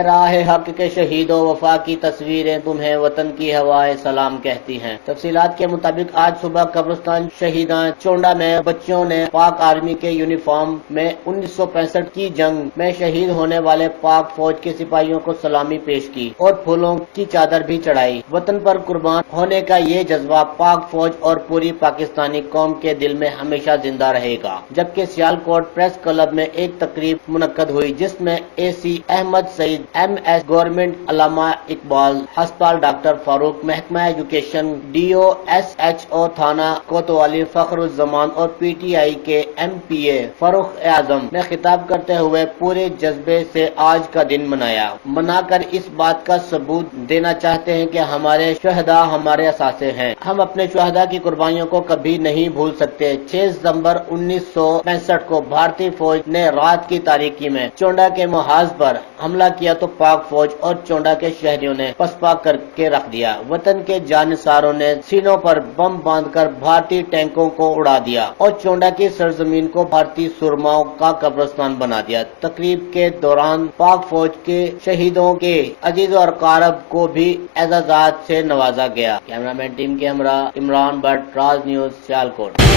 اے راہ حق کے شہیدوں، وفا کی تصویریں تمہیں وطن کی ہوائیں سلام کہتی ہیں۔ تفصیلات کے مطابق آج صبح قبرستان شہیدان چونڈا میں بچوں نے پاک آرمی کے یونیفارم میں 1965 کی جنگ میں شہید ہونے والے پاک فوج کے سپاہیوں کو سلامی پیش کی اور پھولوں کی چادر بھی چڑھائی۔ وطن پر قربان ہونے کا یہ جذبہ پاک فوج اور پوری پاکستانی قوم کے دل میں ہمیشہ زندہ رہے گا۔ جبکہ سیالکوٹ پریس کلب میں ایک تقریب منعقد ہوئی جس میں A C Ahmed Saeed, M S government, Allama Iqbal ہسپتال ڈاکٹر فاروق، محکمہ education, D O S H O تھانہ کوتوالی فخر الزمان اور پی ٹی آئی کے ایم پی اے فاروق اعظم نے خطاب کرتے ہوئے پورے جذبے سے آج کا دن منا کر اس بات کا ثبوت دینا چاہتے ہیں کہ ہمارے شہداء ہمارے اثاثے ہیں۔ ہم اپنے شہداء کی قربانیوں کو کبھی نہیں بھول سکتے۔ 6 دسمبر 1965 کو بھارتی فوج نے رات کی تاریکی میں چونڈا کے محاذ پر حملہ کیا تو پاک فوج اور چونڈا کے شہریوں نے پسپا کر کے رکھ دیا۔ وطن کے جانثاروں نے سینوں پر بم باندھ کر بھارتی ٹینکوں کو اڑا دیا اور چونڈا کی سرزمین کو بھارتی سرماؤں کا قبرستان بنا دیا۔ تقریب کے دوران پاک فوج کے شہیدوں کے عزیز و اقارب کو بھی اعزازات سے نوازا گیا۔ کیمرہ مین ٹیم کے ہمراہ عمران بٹ، راز نیوز، سیالکوٹ۔